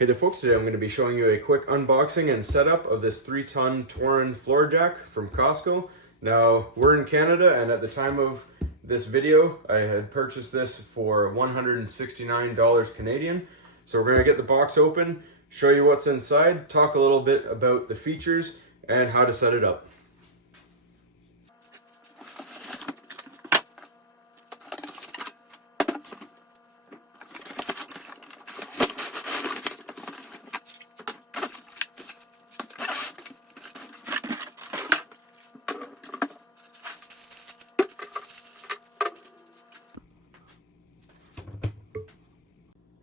Hey there folks, today I'm going to be showing you a quick unboxing and setup of this 3-ton Torin floor jack from Costco. Now, we're in Canada, and at the time of this video, I had purchased this for $169 Canadian. So we're going to get the box open, show you what's inside, talk a little bit about the features and how to set it up.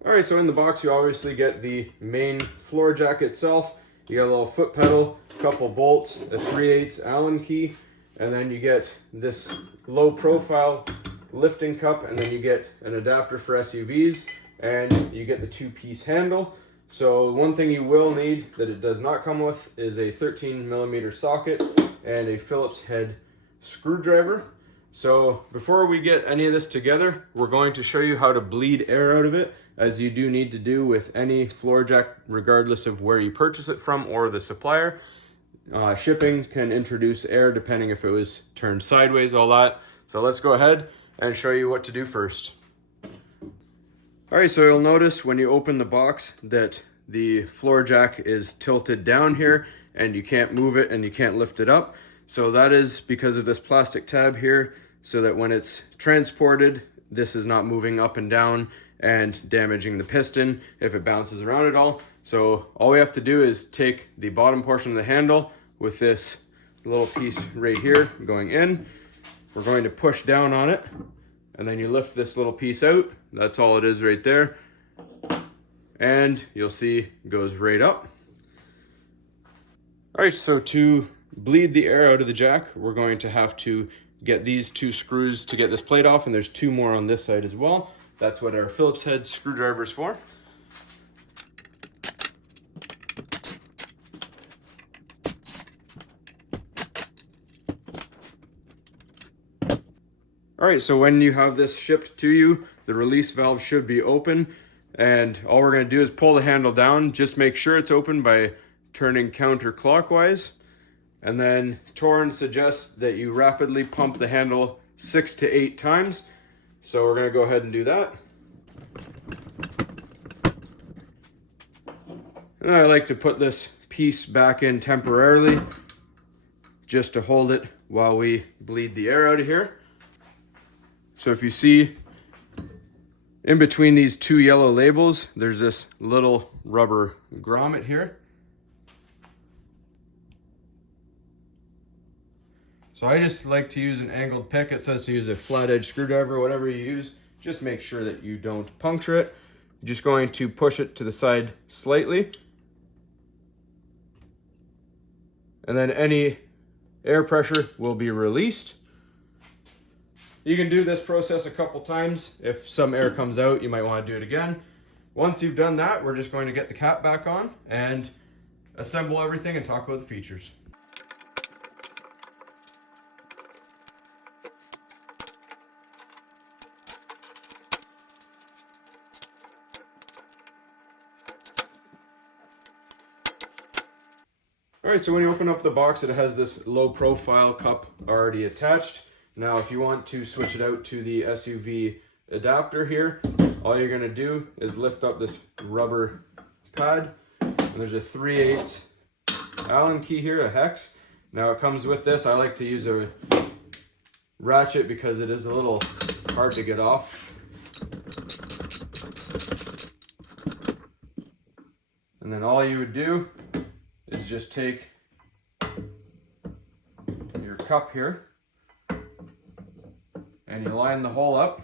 Alright, so in the box you obviously get the main floor jack itself. You got a little foot pedal, a couple bolts, a 3/8 Allen key, and then you get this low profile lifting cup, and then you get an adapter for SUVs, and you get the 2-piece handle. So one thing you will need that it does not come with is a 13mm socket and a Phillips head screwdriver. So before we get any of this together, we're going to show you how to bleed air out of it, as you do need to do with any floor jack, regardless of where you purchase it from or the supplier. Shipping can introduce air depending if it was turned sideways, all that. So let's go ahead and show you what to do first. All right, so you'll notice when you open the box that the floor jack is tilted down here and you can't move it and you can't lift it up. So that is because of this plastic tab here, so that when it's transported, this is not moving up and down and damaging the piston if it bounces around at all. So all we have to do is take the bottom portion of the handle with this little piece right here going in. We're going to push down on it, and then you lift this little piece out. That's all it is right there. And you'll see it goes right up. All right, so to bleed the air out of the jack, we're going to have to get these 2 screws to get this plate off, and there's 2 more on this side as well. That's what our Phillips head screwdriver is for. All right, so when you have this shipped to you, the release valve should be open, and all we're going to do is pull the handle down. Just make sure it's open by turning counterclockwise. And then Torin suggests that you rapidly pump the handle 6 to 8 times. So we're going to go ahead and do that. And I like to put this piece back in temporarily, just to hold it while we bleed the air out of here. So if you see in between these 2 yellow labels, there's this little rubber grommet here. So I just like to use an angled pick. It says to use a flat edge screwdriver, whatever you use. Just make sure that you don't puncture it. I'm just going to push it to the side slightly. And then any air pressure will be released. You can do this process a couple times. If some air comes out, you might want to do it again. Once you've done that, we're just going to get the cap back on and assemble everything and talk about the features. All right, so when you open up the box, it has this low profile cup already attached. Now, if you want to switch it out to the SUV adapter here, all you're gonna do is lift up this rubber pad, and there's a 3/8 Allen key here, a hex. Now it comes with this. I like to use a ratchet because it is a little hard to get off. And then all you would do is just take your cup here and you line the hole up,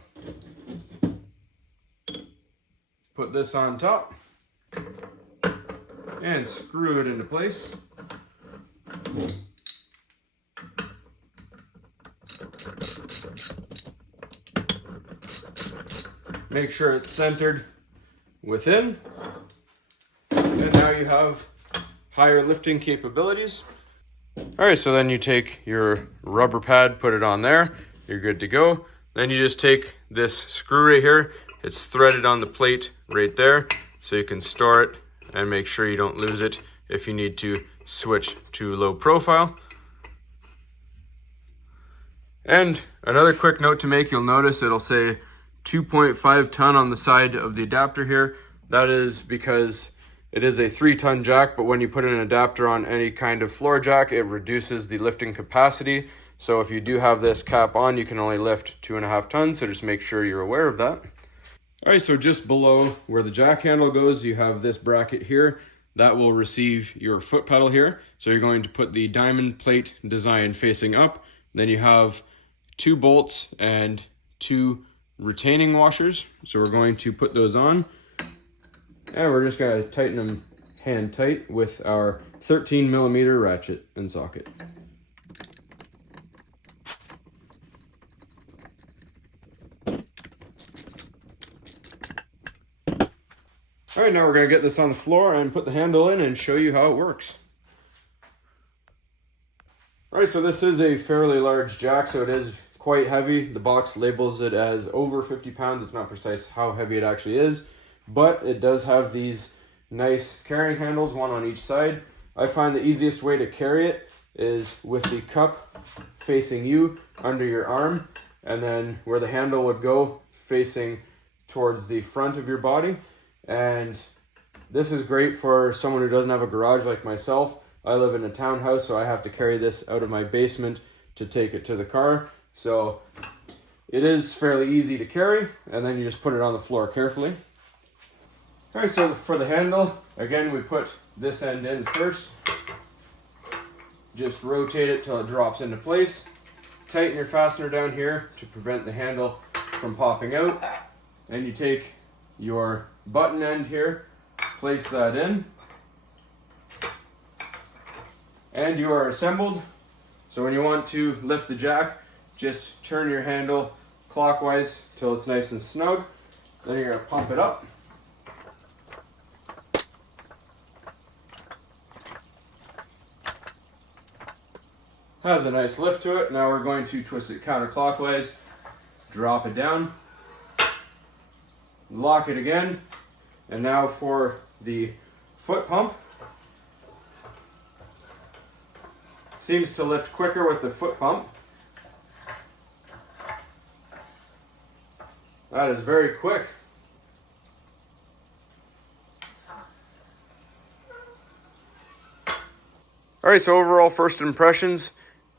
put this on top, and screw it into place. Make sure it's centered within, and now you have higher lifting capabilities. All right, so then you take your rubber pad, put it on there, you're good to go. Then you just take this screw right here, it's threaded on the plate right there, so you can store it and make sure you don't lose it if you need to switch to low profile. And another quick note to make, you'll notice it'll say 2.5 ton on the side of the adapter here. That is because it is a 3-ton jack, but when you put an adapter on any kind of floor jack, it reduces the lifting capacity. So if you do have this cap on, you can only lift 2.5 tons, so just make sure you're aware of that. All right, so just below where the jack handle goes, you have this bracket here. That will receive your foot pedal here. So you're going to put the diamond plate design facing up. Then you have 2 bolts and 2 retaining washers. So we're going to put those on. And we're just going to tighten them hand tight with our 13mm ratchet and socket. All right, now we're going to get this on the floor and put the handle in and show you how it works. All right, so this is a fairly large jack, so it is quite heavy. The box labels it as over 50 pounds. It's not precise how heavy it actually is, but it does have these nice carrying handles, one on each side. I find the easiest way to carry it is with the cup facing you under your arm, and then where the handle would go facing towards the front of your body. And this is great for someone who doesn't have a garage like myself. I live in a townhouse, so I have to carry this out of my basement to take it to the car. So it is fairly easy to carry, and then you just put it on the floor carefully. All right, so for the handle, again, we put this end in first. Just rotate it till it drops into place. Tighten your fastener down here to prevent the handle from popping out. And you take your button end here, place that in, and you are assembled. So when you want to lift the jack, just turn your handle clockwise till it's nice and snug. Then you're going to pump it up. Has a nice lift to it. Now we're going to twist it counterclockwise, drop it down, lock it again. And now for the foot pump. Seems to lift quicker with the foot pump. That is very quick. All right, so overall first impressions,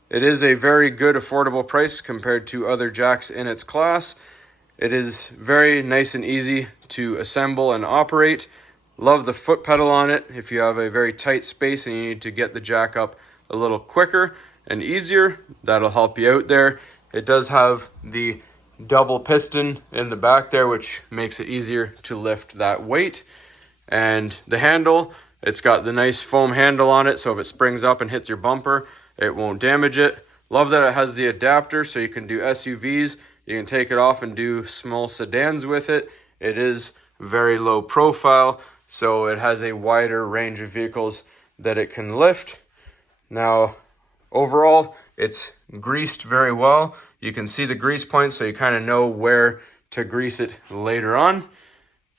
it is a very good affordable price compared to other jacks in its class. It is very nice and easy to assemble and operate. Love the foot pedal on it. If you have a very tight space and you need to get the jack up a little quicker and easier, that'll help you out there. It does have the double piston in the back there, which makes it easier to lift that weight. And the handle, it's got the nice foam handle on it, so if it springs up and hits your bumper, it won't damage it. Love that it has the adapter, so you can do SUVs. You can take it off and do small sedans with it. It is very low profile, so it has a wider range of vehicles that it can lift. Now, overall, it's greased very well. You can see the grease points, so you kind of know where to grease it later on.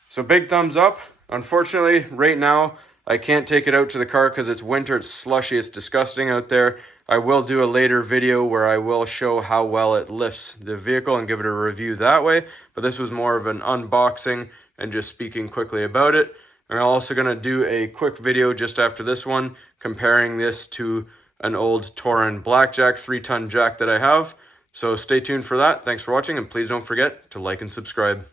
So big thumbs up. Unfortunately, right now, I can't take it out to the car because it's winter, it's slushy, it's disgusting out there. I will do a later video where I will show how well it lifts the vehicle and give it a review that way. But this was more of an unboxing and just speaking quickly about it. I'm also going to do a quick video just after this one comparing this to an old Torin Blackjack 3-ton jack that I have. So stay tuned for that. Thanks for watching, and please don't forget to like and subscribe.